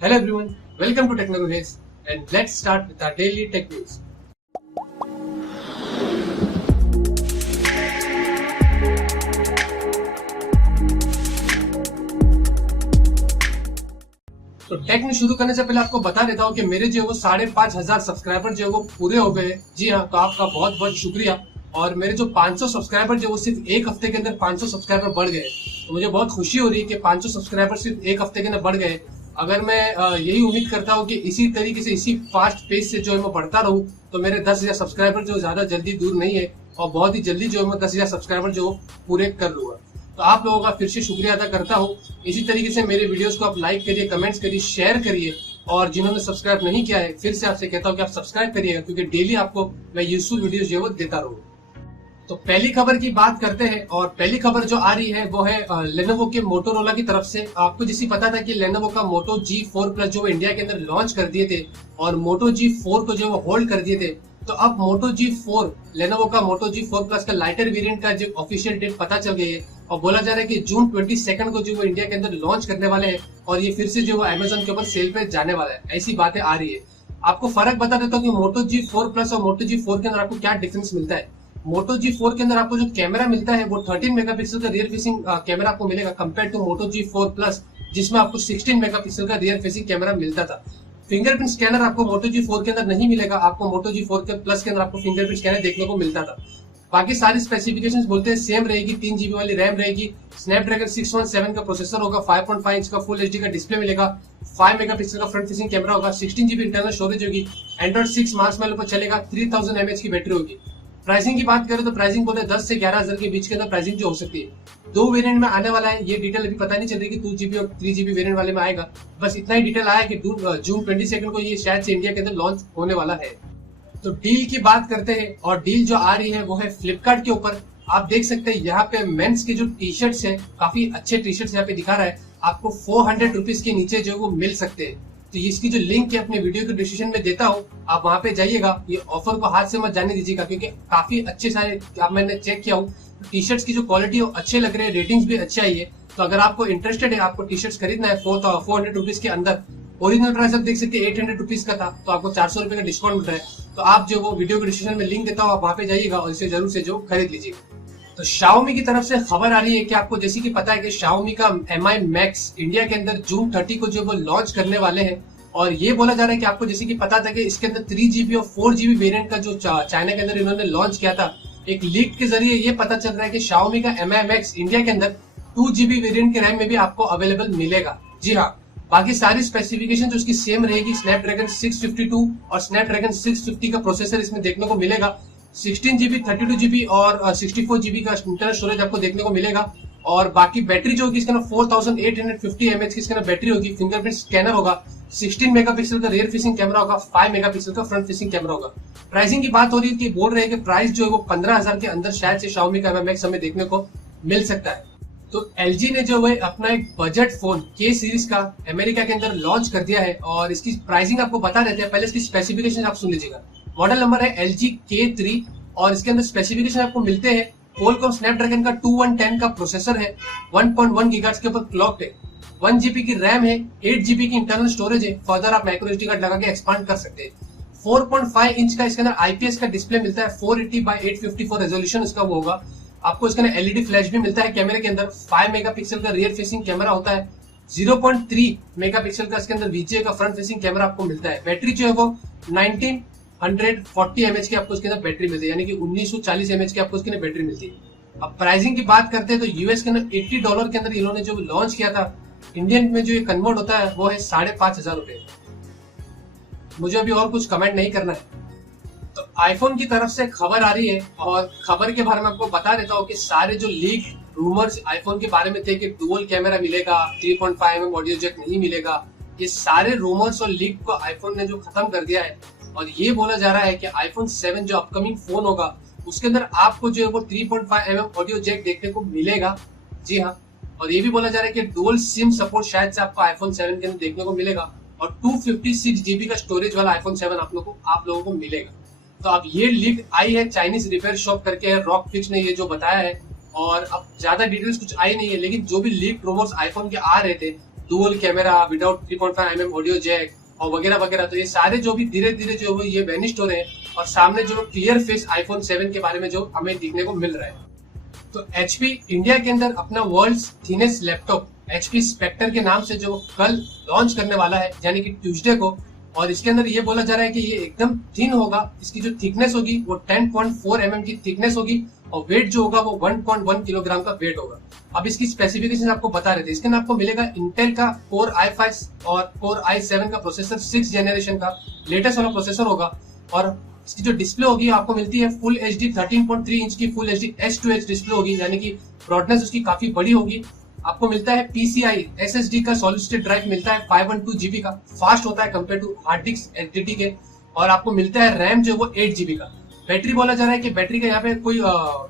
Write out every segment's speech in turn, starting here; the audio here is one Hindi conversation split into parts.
Hello everyone, welcome to Technologies and let's start with our daily tech news. तो टेक न्यूज शुरू करने से पहले आपको बता देता हूँ कि मेरे जो है वो 5,500 सब्सक्राइबर जो है वो पूरे हो गए। जी हाँ, तो आपका बहुत बहुत शुक्रिया। और मेरे जो 500 सब्सक्राइबर जो वो सिर्फ एक हफ्ते के अंदर 500 सब्सक्राइबर बढ़ गए। तो मुझे बहुत खुशी हो रही है कि 500 सब्सक्राइबर सिर्फ एक हफ्ते के अंदर बढ़ गए। अगर मैं यही उम्मीद करता हूँ कि इसी तरीके से इसी फास्ट पेस से जो है मैं बढ़ता रहूँ तो मेरे 10,000 सब्सक्राइबर जो ज्यादा जल्दी दूर नहीं है और बहुत ही जल्दी जो है मैं 10,000 सब्सक्राइबर जो पूरे कर लूंगा। तो आप लोगों का फिर से शुक्रिया अदा करता हूँ। इसी तरीके से मेरे वीडियोस को आप लाइक करिए, कमेंट्स करिए, शेयर करिए और जिन्होंने सब्सक्राइब नहीं किया है फिर से आपसे कहता हूँ कि आप सब्सक्राइब करिएगा क्योंकि डेली आपको मैं यूजफुल वीडियोस जो है वो देता रहूँ। तो पहली खबर की बात करते हैं और पहली खबर जो आ रही है वो है लेनोवो के मोटोरोला की तरफ से। आपको जैसे पता था कि लेनोवो का मोटो G4 प्लस जो इंडिया के अंदर लॉन्च कर दिए थे और मोटो G4 को जो वो होल्ड कर दिए थे। तो अब मोटो G4 लेनोवो का मोटो G4 प्लस का लाइटर वेरिएंट का जो ऑफिशियल डेट पता चल गई है और बोला जा रहा है कि जून 22 को जो वो इंडिया के अंदर लॉन्च करने वाले हैं और ये फिर से जो वो अमेजोन के ऊपर सेल पे जाने वाला है, ऐसी बातें आ रही है। आपको फर्क बता देता हूँ कि मोटो G4 प्लस और मोटो G4 के अंदर आपको क्या डिफरेंस मिलता है। मोटो G4 के अंदर आपको जो कैमरा मिलता है वो 13 मेगापिक्सल का रियर फेसिंग कैमरा आपको मिलेगा compare to motto G4 plus जिसमें आपको 16 मेगापिक्सल का रियर फेसिंग कैमरा मिलता था। फिंगरप्रिंट स्कैनर आपको मोटो G4 के अंदर नहीं मिलेगा, आपको मोटो G4 के प्लस के अंदर आपको फिंगरप्रिंट स्कैनर देखने को मिलता था। बाकी सारी स्पेसिफिकेशंस बोलते हैं सेम रहेगी, 3 GB वाली रैम रहेगी, स्नैपड्रैगन 617 का प्रोसेसर होगा, 5.5 इंच का फुल एचडी का डिस्प्ले मिलेगा, 5 मेगापिक्सल का फ्रंट फेसिंग कैमरा होगा, 16 GB इंटरनल स्टोरेज होगी, एंड्रॉइड 6 मार्शमैलो पर चलेगा, 3000 mAh की बैटरी होगी। प्राइसिंग की बात करें तो प्राइसिंग बोलते हैं 10 से 11,000 के बीच के अंदर प्राइसिंग जो हो सकती है। 2 वेरिएंट में आने वाला है, ये डिटेल अभी पता नहीं चल रही कि 2 GB और 3 GB वेरिएंट वाले में आएगा। बस इतना ही डिटेल आया कि जून 22 को ये शायद से इंडिया के अंदर लॉन्च होने वाला है। तो डील की बात करते हैं और डील जो आ रही है वो है फ्लिपकार्ट के ऊपर। आप देख सकते हैं यहाँ पे मेंस के जो टी शर्ट्स है, काफी अच्छे टी शर्ट्स यहाँ पे दिखा रहा है, आपको 400 रुपीज के नीचे जो वो मिल सकते हैं। तो इसकी जो लिंक है अपने वीडियो के डिस्क्रिप्शन में देता हूँ, आप वहां पे जाइएगा। ये ऑफर को हाथ से मत जाने दीजिएगा क्योंकि काफी अच्छे सारे मैंने चेक किया हूँ, टी शर्ट्स की जो क्वालिटी है अच्छे लग रहे हैं, रेटिंग्स भी अच्छे आई है। तो अगर आपको इंटरेस्टेड है, आपको टी शर्ट्स खरीदना है 400 रुपीज के अंदर, ओरिजिनल प्राइस आप देख सकते हैं 800 रुपीज का था, तो आपको 400 रुपए का डिस्काउंट मिल रहा है। तो आप जो वो वीडियो के डिस्क्रिप्शन में लिंक देता हूँ, आप वहां पे जाइएगा और इसे जरूर से जो खरीद लीजिएगा। तो Xiaomi की तरफ से खबर आ रही है कि आपको जैसे कि पता है कि Xiaomi का Mi Max इंडिया के अंदर जून 30 को जो वो लॉन्च करने वाले हैं। और ये बोला जा रहा है कि आपको जैसे कि पता था कि इसके अंदर 3 GB और 4 GB वेरिएंट का जो चाइना के अंदर इन्होंने लॉन्च किया था, एक लीक के जरिए ये पता चल रहा है कि Xiaomi का Mi Max इंडिया के अंदर 2 GB वेरिएंट के रैम में भी आपको अवेलेबल मिलेगा। जी हाँ, बाकी सारी स्पेसिफिकेशन जो उसकी सेम रहेगी, स्नैपड्रैगन 652 और स्नैपड्रैगन 650 का प्रोसेसर इसमें देखने को मिलेगा। 16 GB 32 GB और 64 GB का इंटरनल स्टोरेज आपको देखने को मिलेगा। और बाकी बैटरी जो होगी इसके अंदर 4850 mAh की इसके अंदर बैटरी होगी, फिंगरप्रिंट स्कैनर होगा, 16 मेगापिक्सल का रियर फेसिंग कैमरा होगा, 5 मेगापिक्सल का फ्रंट फेसिंग कैमरा होगा। प्राइसिंग की बात हो रही है कि बोल रहे हैं कि प्राइस जो है वो 15,000 के अंदर शायद से Xiaomi का Mi Max हमें देखने को मिल सकता है। तो LG ने जो है अपना एक बजट फोन K सीरीज का अमेरिका के अंदर लॉन्च कर दिया है और इसकी प्राइसिंग आपको बता देते हैं। पहले इसकी स्पेसिफिकेशन आप सुन लीजिएगा। मॉडल नंबर है LG K3 और इसके अंदर स्पेसिफिकेशन आपको मिलते हैं। Qualcomm स्नैपड्रैगन का 2110 का प्रोसेसर है, 1.1 गीगाहर्ट्ज के ऊपर क्लॉक्ड है, 1 GB की रैम है, 8 GB की इंटरनल स्टोरेज है। फर्दर आप माइक्रो एसडी कार्ड लगा के एक्सपांड कर सकते हैं। 4.5 इंच का इसके अंदर IPS का डिस्प्ले मिलता है, 480 by 854 रेजोल्यूशन इसका वो होगा। आपको इसके अंदर LED फ्लैश भी मिलता है कैमरे के अंदर। 5 मेगापिक्सल का रियर फेसिंग कैमरा होता है, 0.3 मेगापिक्सल का इसके अंदर VGA का फ्रंट फेसिंग कैमरा आपको मिलता है। बैटरी जो है वो 1940 mAh की आपको इसके अंदर बैटरी मिलती है, यानी कि 1940 mAh की आपको इसके अंदर बैटरी मिलती है। अब प्राइसिंग की बात करते हैं तो यूएस के अंदर $80 के अंदर इन्होंने जो लॉन्च किया था, इंडियन में जो ये कन्वर्ट होता है वो है 5,500 रुपए। मुझे अभी और कुछ कमेंट नहीं करना है। तो आईफोन की तरफ से खबर आ रही है और खबर के बारे में आपको बता देता हूँ कि सारे जो लीक रूमर्स आईफोन के बारे में थे कि डुअल कैमरा मिलेगा, 3.5mm ऑडियो जैक नहीं मिलेगा, ये सारे रूमर्स और लीक को आईफोन ने जो खत्म कर दिया है। और ये बोला जा रहा है कि आईफोन 7 जो अपकमिंग फोन होगा उसके अंदर आपको जो है वो 3.5mm ऑडियो जैक देखने को मिलेगा। जी हाँ, और ये भी बोला जा रहा है कि डुअल सिम सपोर्ट शायद से आपको आईफोन 7 के अंदर देखने को मिलेगा और 256 GB का स्टोरेज वाला आईफोन 7 आप लोगों को मिलेगा। तो अब ये लीक आई है चाइनीज रिपेयर शॉप करके है, रॉक फिक्स ने ये जो बताया है और अब ज्यादा डिटेल्स कुछ आई नहीं है, लेकिन जो भी लीक रूमर्स आईफोन के आ रहे थे dual camera without 3.5mm audio jack और वगैरह वगैरह। तो ये सारे जो भी धीरे धीरे जो ये वेनिश हो रहे हैं और सामने जो क्लियर फेस आईफोन 7 के बारे में जो हमें देखने को मिल रहा है। तो HP इंडिया के अंदर अपना world's thinnest laptop HP Spectre के नाम से जो कल लॉन्च करने वाला है, यानी कि ट्यूसडे को। और इसके अंदर ये बोला जा रहा है कि ये एकदम थिन होगा, इसकी जो थिकनेस होगी वो 10.4 mm की थिकनेस होगी और वेट जो होगा वो 1.1 किलोग्राम का वेट होगा। अब इसकी स्पेसिफिकेशन आपको बता रहे थे। इसके अंदर आपको मिलेगा इंटेल का Core i5 और Core i7 का प्रोसेसर 6th जनरेशन का लेटेस्ट वाला प्रोसेसर होगा। और इसकी जो डिस्प्ले होगी आपको मिलती है फुल HD 13.3 इंच की फुल HD H2H डिस्प्ले होगी, यानी कि ब्रॉडनेस उसकी काफी बड़ी होगी। आपको मिलता है PCI SSD का सॉलिड स्टेट ड्राइव मिलता है 512 GB का, फास्ट होता है compare to hard disk HDD के। और आपको मिलता है रैम जो वो 8 GB का। बैटरी बोला जा रहा है कि बैटरी का यहाँ पे कोई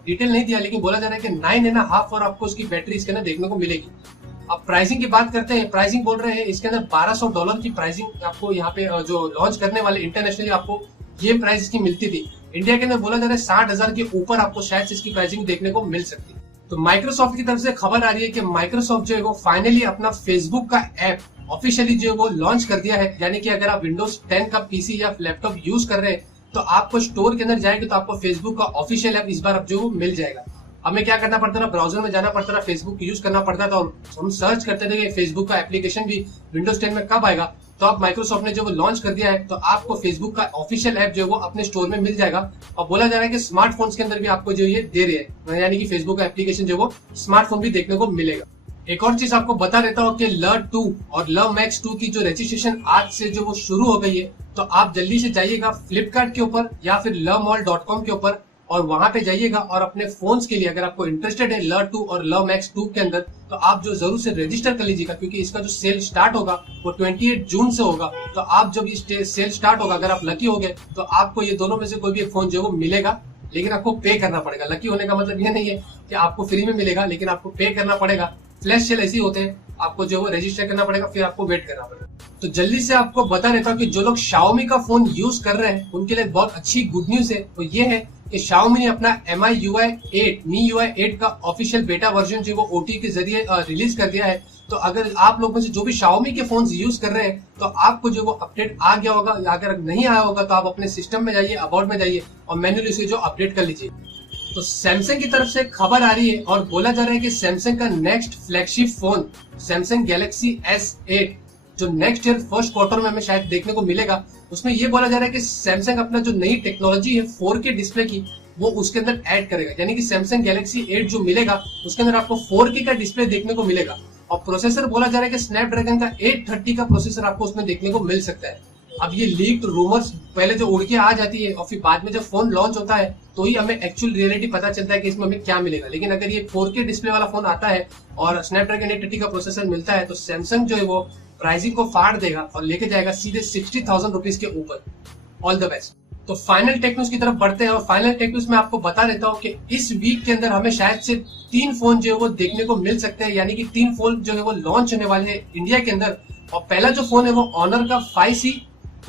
डिटेल नहीं दिया, लेकिन बोला जा रहा है कि 9.5 और आपको उसकी बैटरी इसके अंदर देखने को मिलेगी। अब प्राइसिंग की बात करते हैं। प्राइसिंग बोल रहे हैं इसके अंदर $1200 की प्राइसिंग आपको यहाँ पे जो लॉन्च करने वाले इंटरनेशनली आपको ये प्राइस इसकी मिलती थी। इंडिया के अंदर बोला जा रहा है 60,000 के ऊपर आपको शायद इसकी प्राइसिंग देखने को मिल सकती है। तो माइक्रोसॉफ्ट की तरफ से खबर आ रही है कि माइक्रोसॉफ्ट जो है वो फाइनली अपना फेसबुक का ऐप ऑफिशियली जो है वो लॉन्च कर दिया है। यानी कि अगर आप विंडोज 10 का पीसी या लैपटॉप यूज कर रहे हैं तो आपको स्टोर के अंदर जाएंगे तो आपको फेसबुक का ऑफिशियल ऐप इस बार अब जो वो मिल जाएगा। हमें क्या करना पड़ता था, ब्राउजर में जाना पड़ता था, फेसबुक यूज करना पड़ता था और हम सर्च करते थे कि फेसबुक का एप्लीकेशन भी विंडोज 10 में कब आएगा। तो अब माइक्रोसॉफ्ट ने जो वो लॉन्च कर दिया है तो आपको फेसबुक का ऑफिशियल ऐप जो है वो अपने स्टोर में मिल जाएगा। और बोला जा रहा है कि स्मार्टफोन्स के अंदर भी आपको जो ये दे रही है, यानी कि फेसबुक का एप्लीकेशन जो वो स्मार्टफोन भी देखने को मिलेगा। एक और चीज आपको बता देता हूँ कि ल 2 और ल मैक्स 2 की जो रजिस्ट्रेशन आज से जो वो शुरू हो गई है। तो आप जल्दी से जाइएगा फ्लिपकार्ट के ऊपर या फिर lmall.com के ऊपर और वहां पे जाइएगा और अपने फोन्स के लिए अगर आपको इंटरेस्टेड है ल 2 और ल मैक्स 2 के अंदर तो आप जो जरूर से रजिस्टर कर लीजिएगा, क्योंकि इसका जो सेल स्टार्ट होगा वो 28 जून से होगा। तो आप जब ये सेल स्टार्ट होगा, अगर आप लकी हो गए तो आपको ये दोनों में से कोई भी एक फोन जो वो मिलेगा, लेकिन आपको पे करना पड़ेगा। लकी होने का मतलब ये नहीं है कि आपको फ्री में मिलेगा, लेकिन आपको पे करना पड़ेगा। फ्लैश सेल ऐसे होते हैं, आपको जो वो रजिस्टर करना पड़ेगा, फिर आपको वेट करना पड़ेगा। तो जल्दी से आपको बता देता हूँ कि जो लोग Xiaomi का फोन यूज कर रहे हैं उनके लिए बहुत अच्छी गुड न्यूज है। तो ये है कि Xiaomi ने अपना MIUI 8 का ऑफिशियल बेटा वर्जन जो वो OTA के जरिए रिलीज कर दिया है। तो अगर आप लोग में से जो भी Xiaomi के फोन यूज कर रहे हैं तो आपको जो वो अपडेट आ गया होगा, या अगर नहीं आया होगा तो आप अपने सिस्टम में जाइए, अबाउट में जाइए और मैन्युअली उसे जो अपडेट कर लीजिए। तो सैमसंग की तरफ से खबर आ रही है और बोला जा रहा है कि सैमसंग का next flagship phone Samsung Galaxy S8 जो नेक्स्ट ईयर फर्स्ट क्वार्टर में हमें शायद देखने को मिलेगा। उसमें ये बोला जा रहा है कि सैमसंग अपना जो नई टेक्नोलॉजी है 4K डिस्प्ले की वो उसके अंदर ऐड करेगा। यानी कि सैमसंग गैलेक्सी 8 जो मिलेगा उसके अंदर आपको 4K का डिस्प्ले देखने को मिलेगा। और प्रोसेसर बोला जा रहा है कि स्नैपड्रैगन का 830 का प्रोसेसर आपको उसमें देखने को मिल सकता है। अब ये लीक्ड रूमर्स पहले जो उड़ के आ जाती है और फिर बाद में जब फोन लॉन्च होता है तो ही हमें एक्चुअल रियलिटी पता चलता है कि इसमें हमें क्या मिलेगा। लेकिन अगर ये 4K डिस्प्ले वाला फोन आता है और स्नैपड्रैगन 830 का प्रोसेसर मिलता है तो सैमसंग जो है वो प्राइसिंग को फाड़ देगा और लेके जाएगा सीधे 60,000 रुपीज के ऊपर। All the best. तो फाइनल टेक न्यूज की तरफ बढ़ते हैं और फाइनल टेक न्यूज में आपको बता देता हूँ कि इस वीक के अंदर हमें शायद से 3 फोन जो है वो देखने को मिल सकते हैं। यानी कि 3 फोन जो है वो लॉन्च होने वाले हैं इंडिया के अंदर। और पहला जो फोन है वो ऑनर का 5C,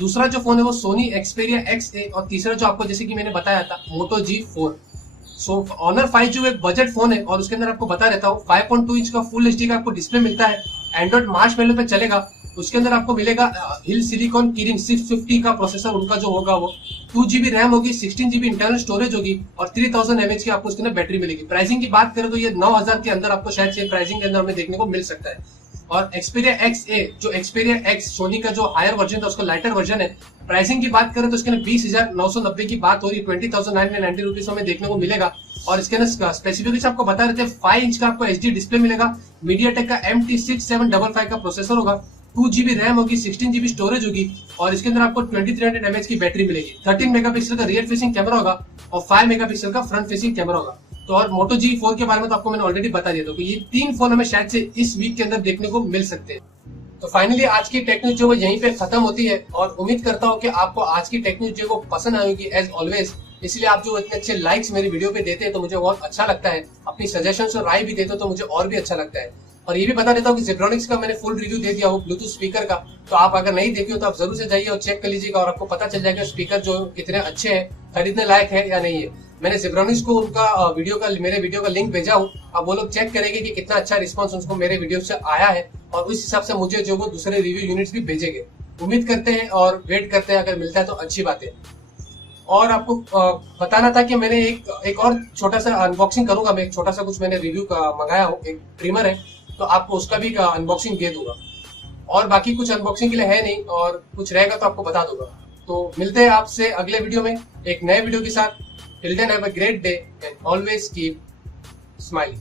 दूसरा जो फोन है वो सोनी Xperia XA और तीसरा जो आपको जैसे कि मैंने बताया था Moto G4। सो ऑनर 5 जो एक बजट फोन है और उसके अंदर आपको बता देता हूँ 5.2 इंच का फुल HD का आपको डिस्प्ले मिलता है। एंड्रॉइड मार्शमैलो पे चलेगा। उसके अंदर आपको मिलेगा हिल सिलिकॉन किरिन 650 का प्रोसेसर उनका जो होगा वो 2GB रैम होगी, 16GB इंटरनल स्टोरेज होगी और 3000 mAh की आपको उसके अंदर बैटरी मिलेगी। प्राइसिंग की बात करें तो ये 9000 के अंदर आपको शायद से प्राइसिंग के अंदर हमें देखने को मिल सकता है। और Xperia XA जो Xperia X सोनी का जो हायर वर्जन था उसका लाइटर वर्जन है। प्राइसिंग की बात करें तो इसके अंदर 20,990 की बात हो रही है, 20,990 रुपीज में देखने को मिलेगा। और इसके अंदर स्पेसिफिकेशन आपको बता रहे थे 5 इंच का आपको HD डिस्प्ले मिलेगा, मीडियाटेक का MT6755 का प्रोसेसर होगा, 2GB रैम होगी, 16GB स्टोरेज होगी और इसके अंदर आपको 2300 mAh की बैटरी मिलेगी। 13 मेगापिक्सल का रियर फेसिंग कैमरा होगा और 5 मेगापिक्सल का फ्रंट फेसिंग कैमरा होगा। तो और Moto G4 के बारे में तो आपको मैंने ऑलरेडी बता दिया था कि ये 3 फोन हमें शायद से इस वीक के अंदर देखने को मिल सकते हैं। तो फाइनली आज की टेक न्यूज जो है यहीं पे खत्म होती है और उम्मीद करता हूँ कि आपको आज की टेक न्यूज जो है पसंद आएगी एज ऑलवेज। इसलिए आप जो इतने अच्छे लाइक्स मेरी वीडियो पे देते हैं तो मुझे बहुत अच्छा लगता है। अपनी सजेशंस और राय भी देते हो तो मुझे और भी अच्छा लगता है। और ये भी बता देता हूँ कि Zebronics का मैंने फुल रिव्यू दे दिया हो ब्लूटूथ स्पीकर का। तो आप अगर नहीं देखे हो तो आप जरूर से जाइए और चेक कर लीजिएगा और आपको पता चल जाएगा स्पीकर जो कितने अच्छे हैं, खरीदने लायक है या नहीं है। मैंने Zebronics को उनका मेरे वीडियो का लिंक भेजा हूँ। अब वो लोग चेक करेंगे कि कितना अच्छा रिस्पॉन्स उनको मेरे वीडियो से आया है और उस हिसाब से मुझे जो वो दूसरे रिव्यू यूनिट्स भी भेजेंगे। उम्मीद करते हैं और वेट करते हैं, अगर मिलता है तो अच्छी बात है। और आपको बताना था कि मैंने एक और छोटा सा अनबॉक्सिंग करूंगा मैं, एक छोटा सा कुछ मैंने रिव्यू का मंगाया हूँ, एक ट्रिमर है, तो आपको उसका भी अनबॉक्सिंग दे दूंगा। और बाकी कुछ अनबॉक्सिंग के लिए है नहीं, और कुछ रहेगा तो आपको बता दूंगा। तो मिलते हैं आपसे अगले वीडियो में एक नए वीडियो के साथ। Till then have a great day and always keep smiling.